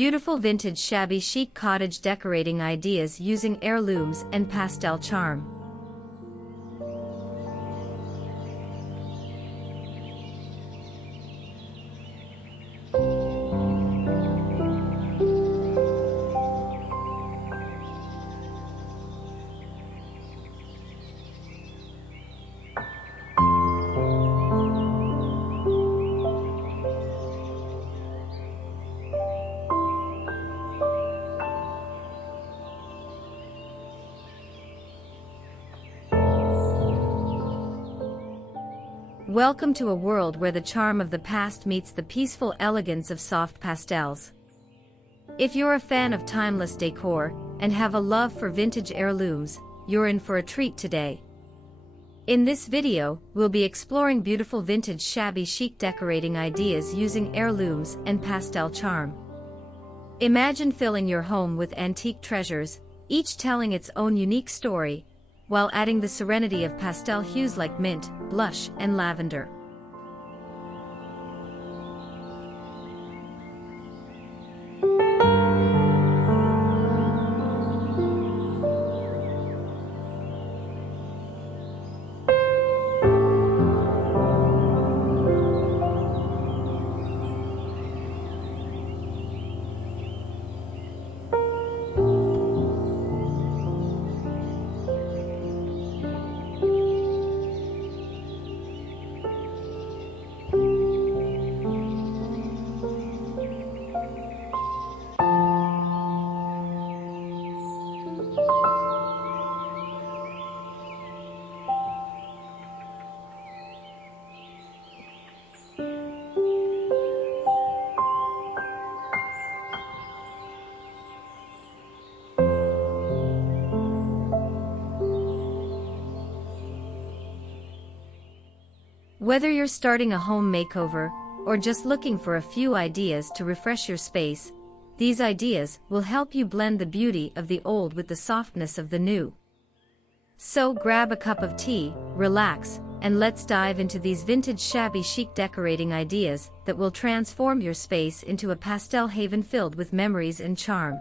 Beautiful vintage shabby chic cottage decorating ideas using heirlooms and pastel charm. Welcome to a world where the charm of the past meets the peaceful elegance of soft pastels. If you're a fan of timeless decor and have a love for vintage heirlooms, you're in for a treat today. In this video, we'll be exploring beautiful vintage shabby chic decorating ideas using heirlooms and pastel charm. Imagine filling your home with antique treasures, each telling its own unique story, while adding the serenity of pastel hues like mint, blush, and lavender. Whether you're starting a home makeover or just looking for a few ideas to refresh your space, these ideas will help you blend the beauty of the old with the softness of the new. So grab a cup of tea, relax, and let's dive into these vintage shabby chic decorating ideas that will transform your space into a pastel haven filled with memories and charm.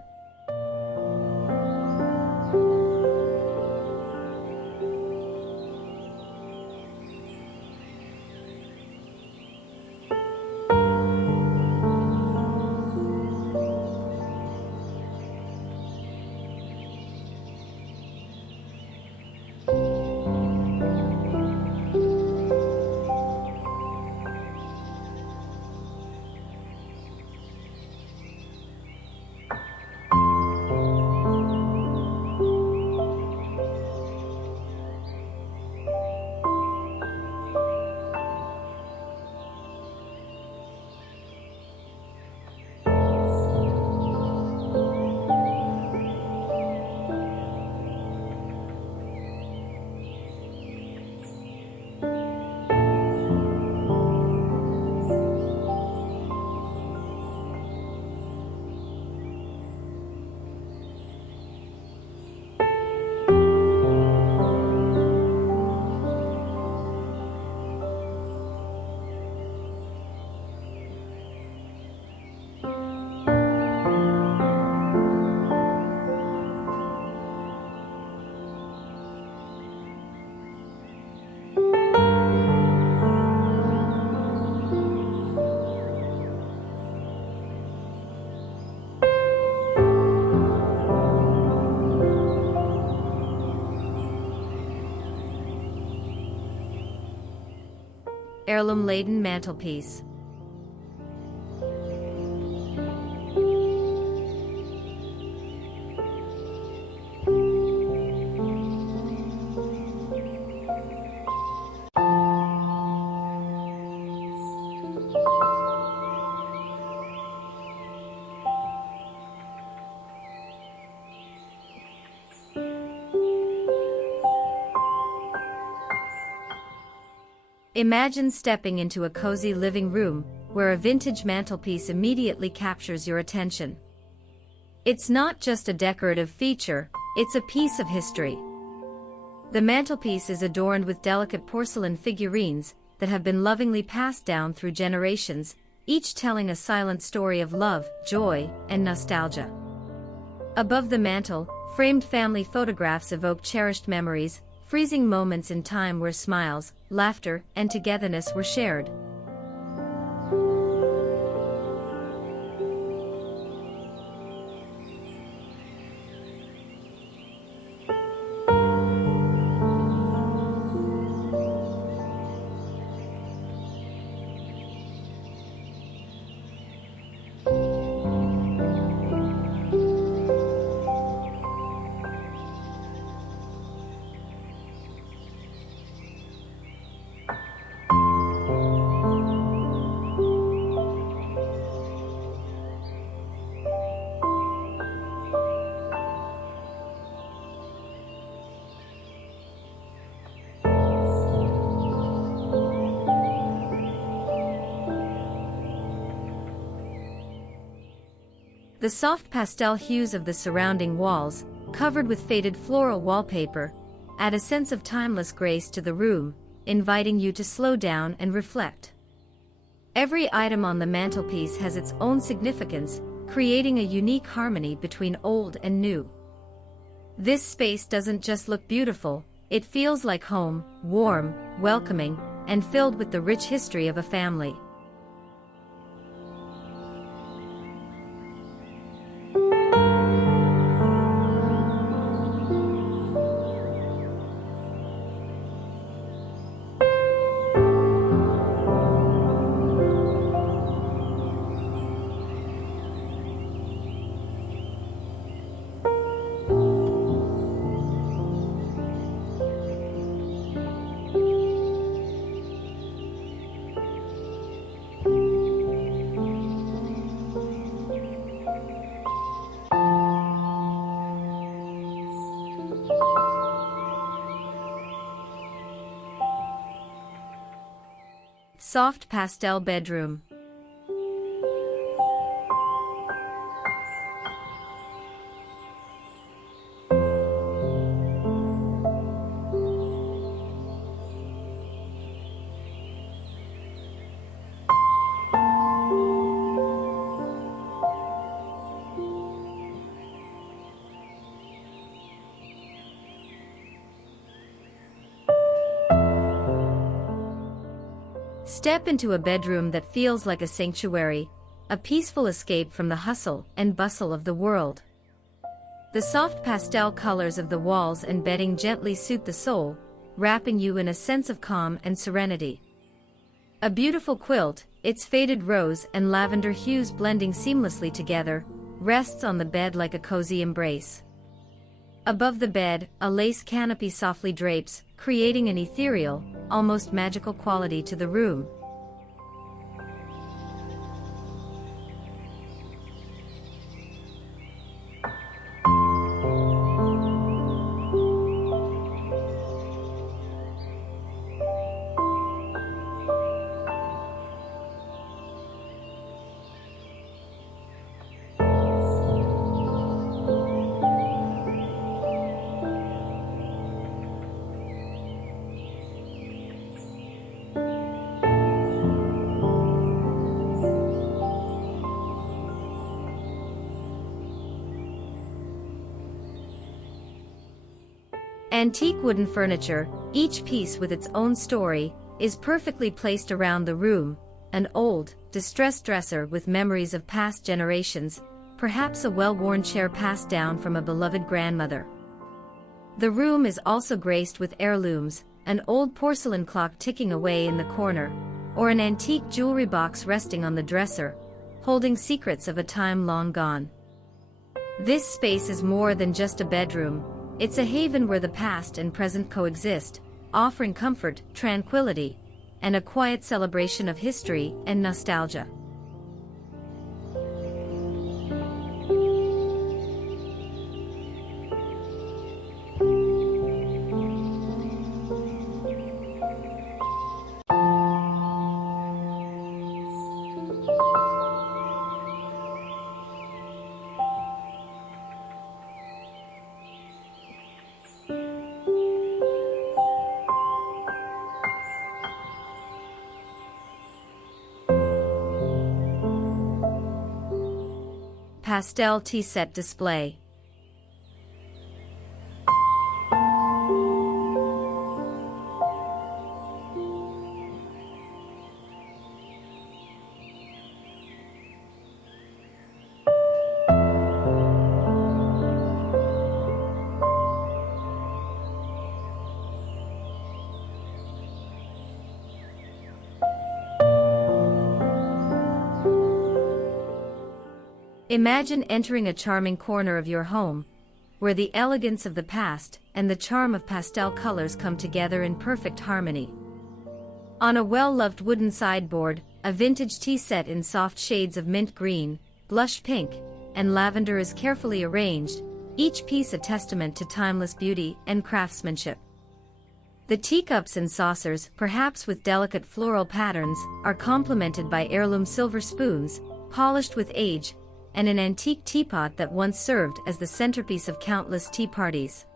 Heirloom-laden mantelpiece. Imagine stepping into a cozy living room, where a vintage mantelpiece immediately captures your attention. It's not just a decorative feature, it's a piece of history. The mantelpiece is adorned with delicate porcelain figurines that have been lovingly passed down through generations, each telling a silent story of love, joy, and nostalgia. Above the mantel, framed family photographs evoke cherished memories, freezing moments in time where smiles, laughter, and togetherness were shared. The soft pastel hues of the surrounding walls, covered with faded floral wallpaper, add a sense of timeless grace to the room, inviting you to slow down and reflect. Every item on the mantelpiece has its own significance, creating a unique harmony between old and new. This space doesn't just look beautiful, it feels like home, warm, welcoming, and filled with the rich history of a family. Soft pastel bedroom. Step into a bedroom that feels like a sanctuary, a peaceful escape from the hustle and bustle of the world. The soft pastel colors of the walls and bedding gently soothe the soul, wrapping you in a sense of calm and serenity. A beautiful quilt, its faded rose and lavender hues blending seamlessly together, rests on the bed like a cozy embrace. Above the bed, a lace canopy softly drapes, creating an ethereal, almost magical quality to the room. Antique wooden furniture, each piece with its own story, is perfectly placed around the room. An old, distressed dresser with memories of past generations, perhaps a well-worn chair passed down from a beloved grandmother. The room is also graced with heirlooms, an old porcelain clock ticking away in the corner, or an antique jewelry box resting on the dresser, holding secrets of a time long gone. This space is more than just a bedroom. It's a haven where the past and present coexist, offering comfort, tranquility, and a quiet celebration of history and nostalgia. Pastel tea set display. Imagine entering a charming corner of your home, where the elegance of the past and the charm of pastel colors come together in perfect harmony. On a well-loved wooden sideboard, a vintage tea set in soft shades of mint green, blush pink, and lavender is carefully arranged, each piece a testament to timeless beauty and craftsmanship. The teacups and saucers, perhaps with delicate floral patterns, are complemented by heirloom silver spoons, polished with age, and an antique teapot that once served as the centerpiece of countless tea parties.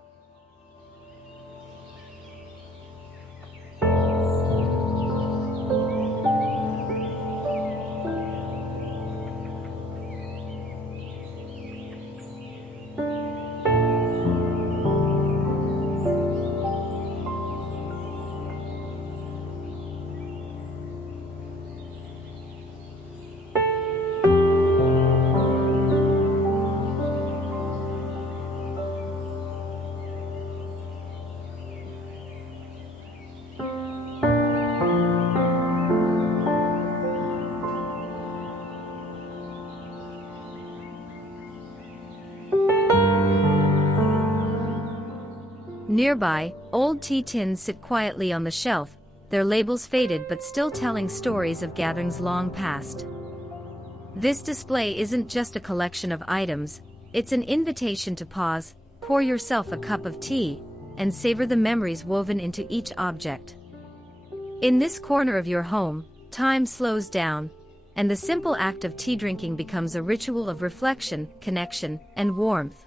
Nearby, old tea tins sit quietly on the shelf, their labels faded but still telling stories of gatherings long past. This display isn't just a collection of items, it's an invitation to pause, pour yourself a cup of tea, and savor the memories woven into each object. In this corner of your home, time slows down, and the simple act of tea drinking becomes a ritual of reflection, connection, and warmth.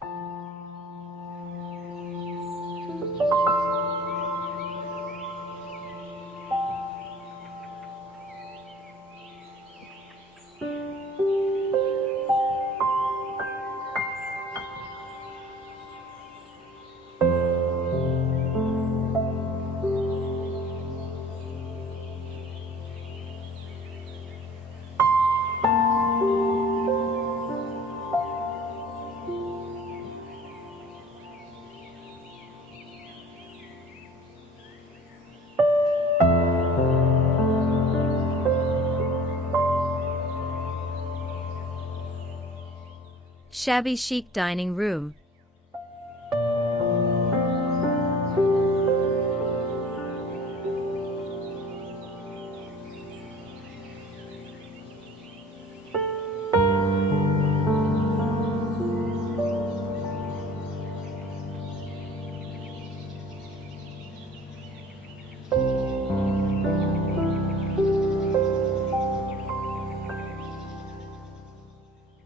Shabby chic dining room.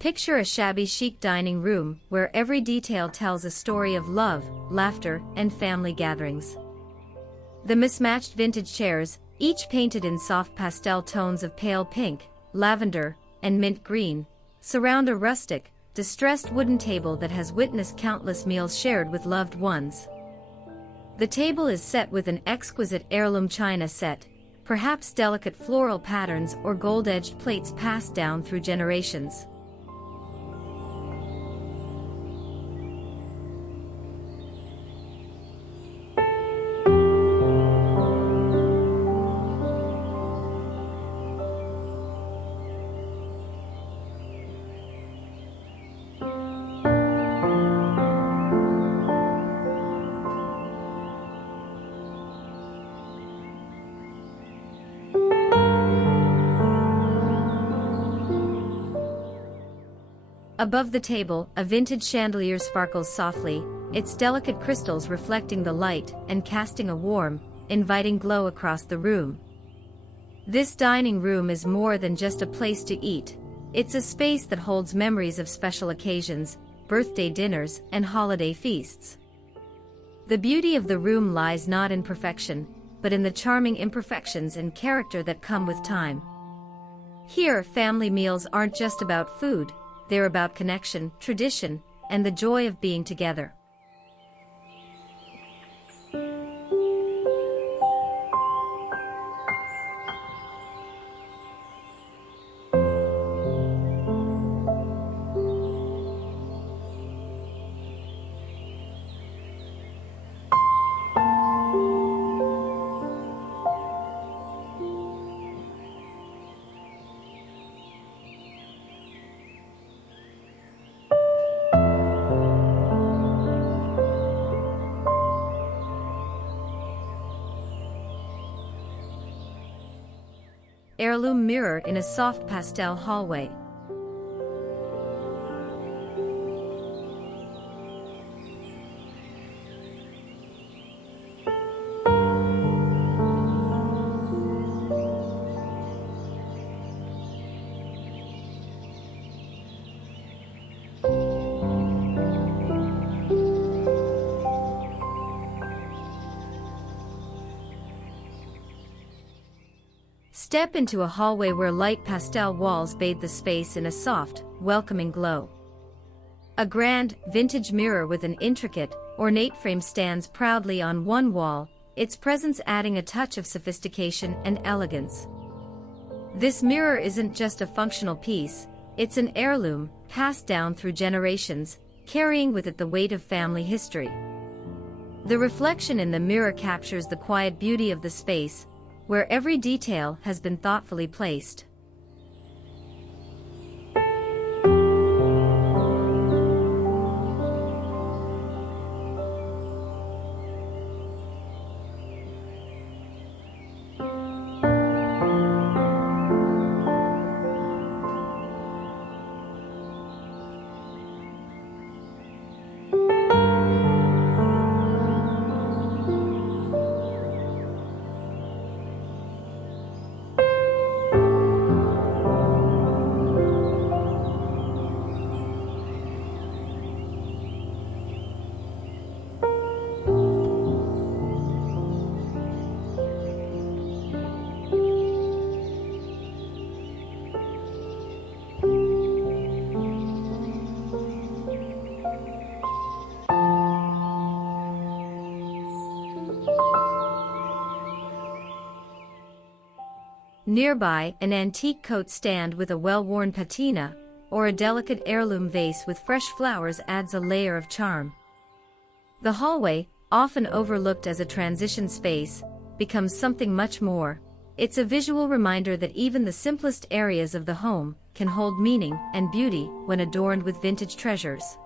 Picture a shabby chic dining room where every detail tells a story of love, laughter, and family gatherings. The mismatched vintage chairs, each painted in soft pastel tones of pale pink, lavender, and mint green, surround a rustic, distressed wooden table that has witnessed countless meals shared with loved ones. The table is set with an exquisite heirloom china set, perhaps delicate floral patterns or gold-edged plates passed down through generations. Above the table, a vintage chandelier sparkles softly, its delicate crystals reflecting the light and casting a warm, inviting glow across the room. This dining room is more than just a place to eat. It's a space that holds memories of special occasions, birthday dinners, and holiday feasts. The beauty of the room lies not in perfection, but in the charming imperfections and character that come with time. Here, family meals aren't just about food. they're about connection, tradition, and the joy of being together. Heirloom mirror in a soft pastel hallway. Step into a hallway where light pastel walls bathe the space in a soft, welcoming glow. A grand, vintage mirror with an intricate, ornate frame stands proudly on one wall, its presence adding a touch of sophistication and elegance. This mirror isn't just a functional piece, it's an heirloom, passed down through generations, carrying with it the weight of family history. The reflection in the mirror captures the quiet beauty of the space, where every detail has been thoughtfully placed. Nearby, an antique coat stand with a well-worn patina, or a delicate heirloom vase with fresh flowers adds a layer of charm. The hallway, often overlooked as a transition space, becomes something much more. It's a visual reminder that even the simplest areas of the home can hold meaning and beauty when adorned with vintage treasures.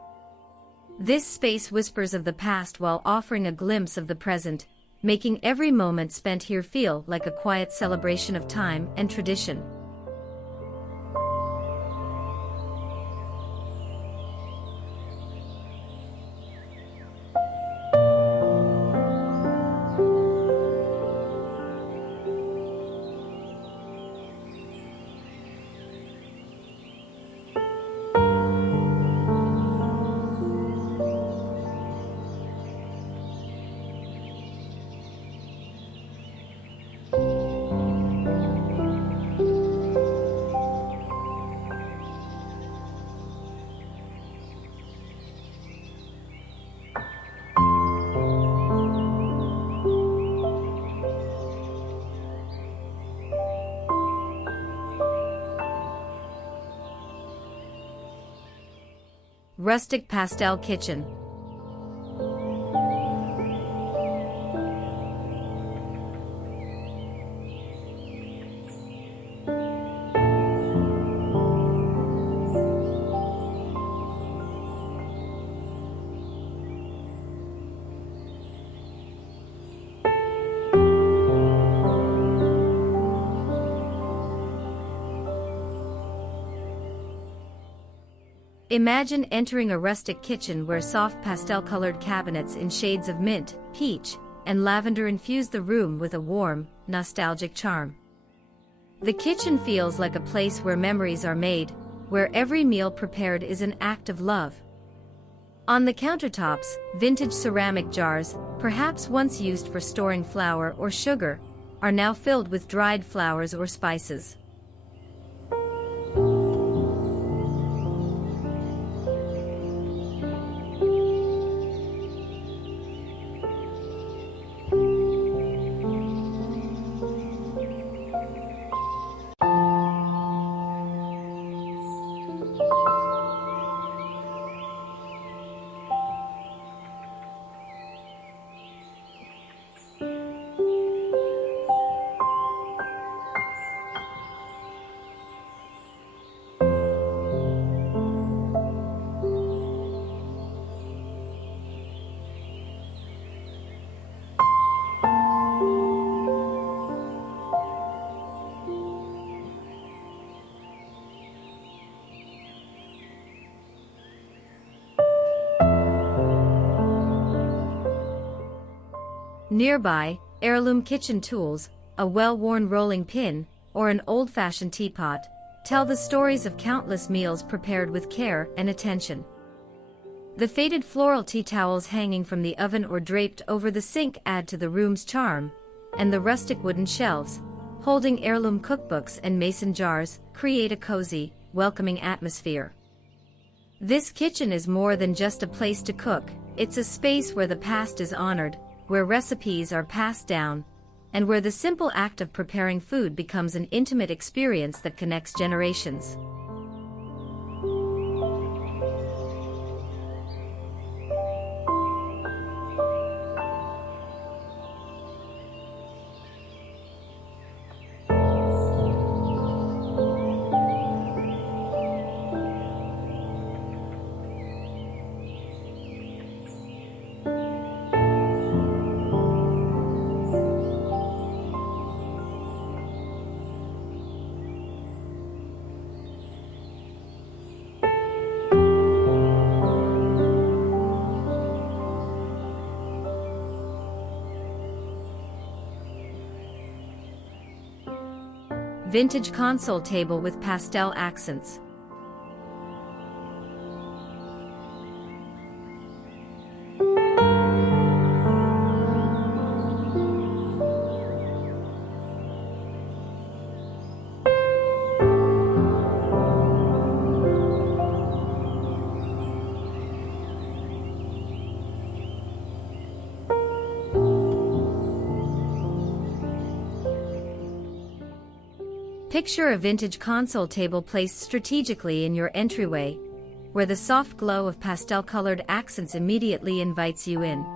This space whispers of the past while offering a glimpse of the present, making every moment spent here feel like a quiet celebration of time and tradition. Rustic pastel kitchen. Imagine entering a rustic kitchen where soft pastel-colored cabinets in shades of mint, peach, and lavender infuse the room with a warm, nostalgic charm. The kitchen feels like a place where memories are made, where every meal prepared is an act of love. On the countertops, vintage ceramic jars, perhaps once used for storing flour or sugar, are now filled with dried flowers or spices. Nearby, heirloom kitchen tools, a well-worn rolling pin, or an old-fashioned teapot, tell the stories of countless meals prepared with care and attention. The faded floral tea towels hanging from the oven or draped over the sink add to the room's charm, and the rustic wooden shelves, holding heirloom cookbooks and mason jars, create a cozy, welcoming atmosphere. This kitchen is more than just a place to cook, it's a space where the past is honored, where recipes are passed down, and where the simple act of preparing food becomes an intimate experience that connects generations. Vintage console table with pastel accents. Picture a vintage console table placed strategically in your entryway, where the soft glow of pastel-colored accents immediately invites you in.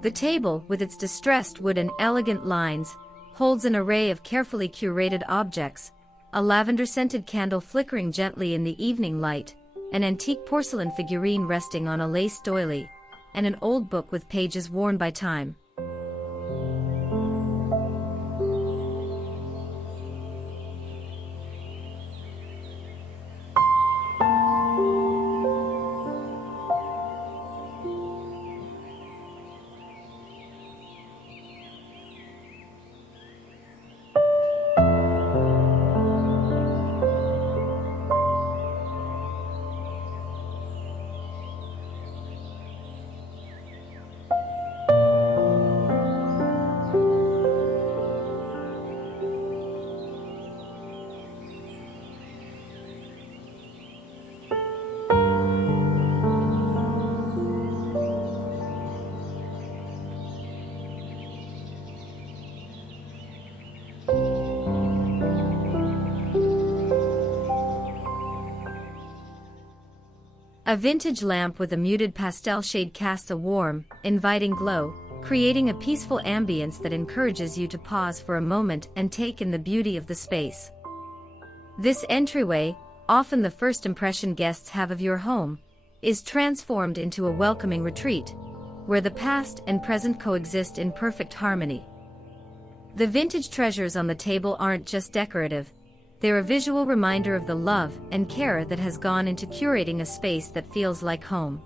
The table, with its distressed wood and elegant lines, holds an array of carefully curated objects, a lavender-scented candle flickering gently in the evening light, an antique porcelain figurine resting on a lace doily, and an old book with pages worn by time. A vintage lamp with a muted pastel shade casts a warm, inviting glow, creating a peaceful ambience that encourages you to pause for a moment and take in the beauty of the space. This entryway, often the first impression guests have of your home, is transformed into a welcoming retreat, where the past and present coexist in perfect harmony. The vintage treasures on the table aren't just decorative, they're a visual reminder of the love and care that has gone into curating a space that feels like home.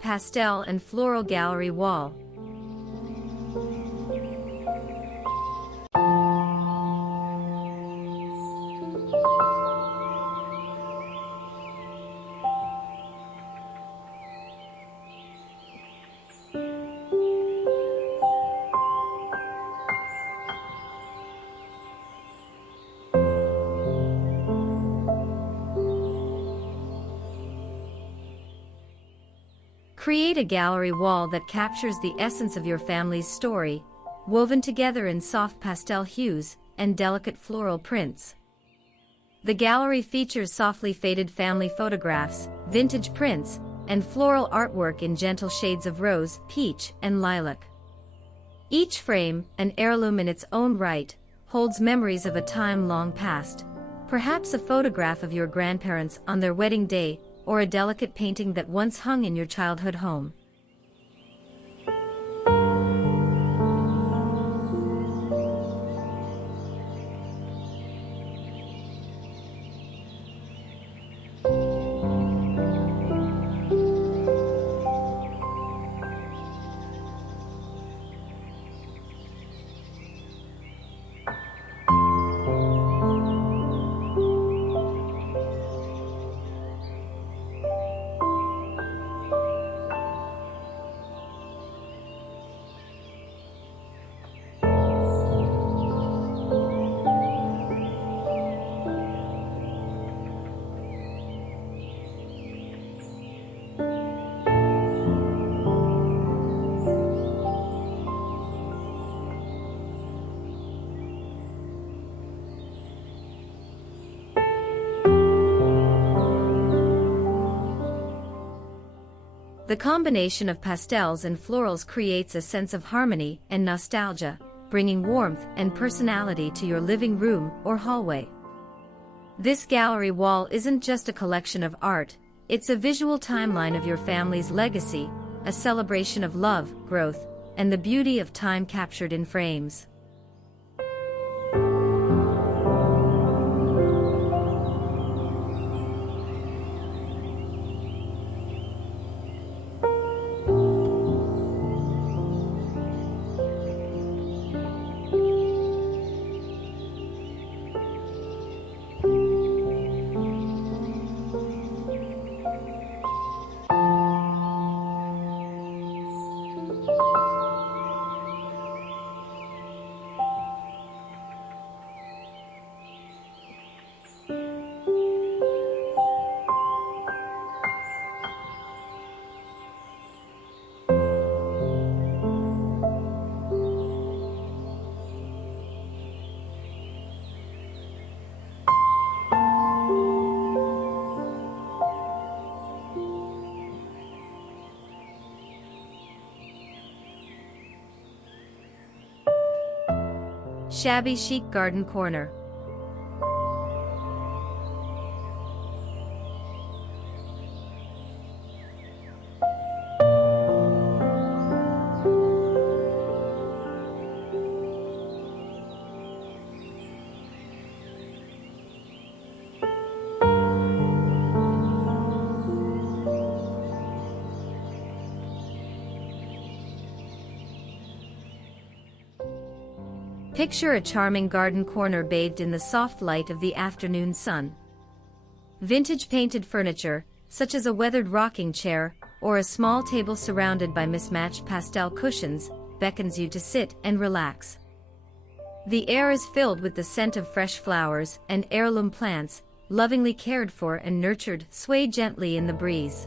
Pastel and floral gallery wall. Create a gallery wall that captures the essence of your family's story, woven together in soft pastel hues and delicate floral prints. The gallery features softly faded family photographs, vintage prints, and floral artwork in gentle shades of rose, peach, and lilac. Each frame, an heirloom in its own right, holds memories of a time long past, perhaps a photograph of your grandparents on their wedding day, or a delicate painting that once hung in your childhood home. The combination of pastels and florals creates a sense of harmony and nostalgia, bringing warmth and personality to your living room or hallway. This gallery wall isn't just a collection of art, it's a visual timeline of your family's legacy, a celebration of love, growth, and the beauty of time captured in frames. Shabby Chic Garden Corner. Picture a charming garden corner bathed in the soft light of the afternoon sun. Vintage painted furniture, such as a weathered rocking chair or a small table surrounded by mismatched pastel cushions, beckons you to sit and relax. The air is filled with the scent of fresh flowers, and heirloom plants, lovingly cared for and nurtured, sway gently in the breeze.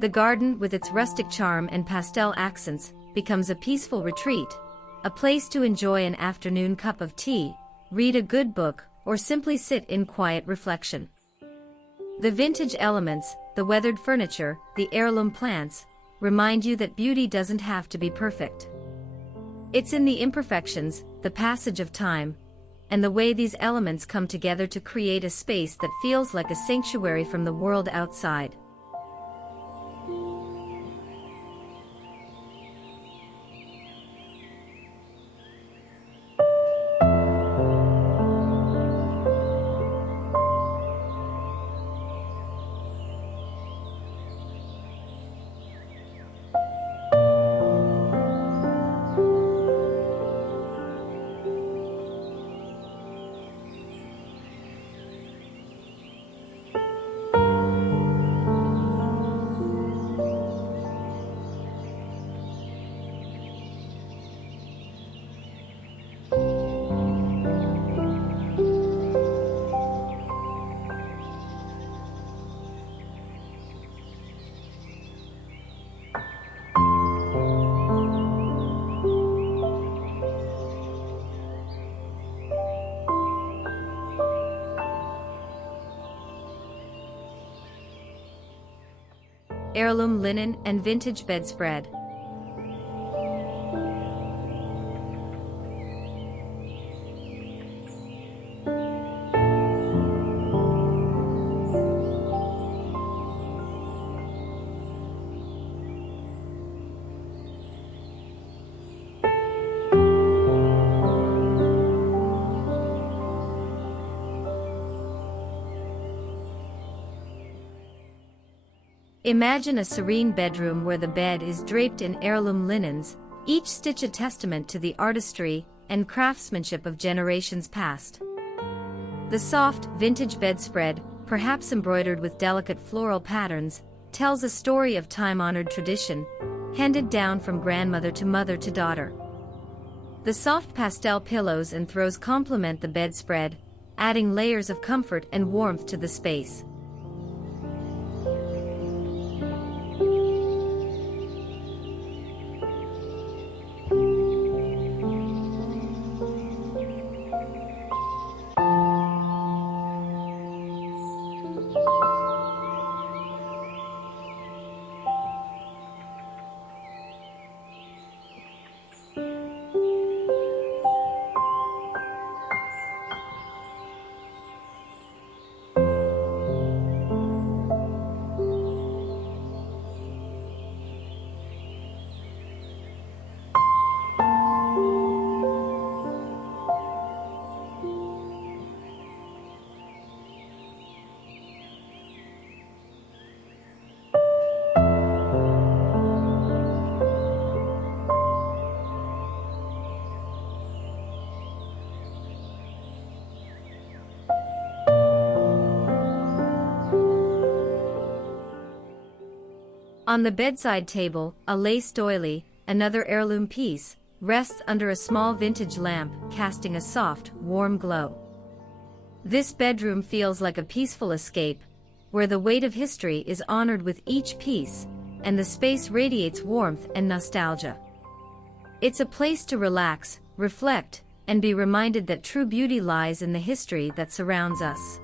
The garden, with its rustic charm and pastel accents, becomes a peaceful retreat, a place to enjoy an afternoon cup of tea, read a good book, or simply sit in quiet reflection. The vintage elements, the weathered furniture, the heirloom plants, remind you that beauty doesn't have to be perfect. It's in the imperfections, the passage of time, and the way these elements come together to create a space that feels like a sanctuary from the world outside. Heirloom linen and vintage bedspread. Imagine a serene bedroom where the bed is draped in heirloom linens, each stitch a testament to the artistry and craftsmanship of generations past. The soft, vintage bedspread, perhaps embroidered with delicate floral patterns, tells a story of time-honored tradition, handed down from grandmother to mother to daughter. The soft pastel pillows and throws complement the bedspread, adding layers of comfort and warmth to the space. On the bedside table, a lace doily, another heirloom piece, rests under a small vintage lamp, casting a soft, warm glow. This bedroom feels like a peaceful escape, where the weight of history is honored with each piece, and the space radiates warmth and nostalgia. It's a place to relax, reflect, and be reminded that true beauty lies in the history that surrounds us.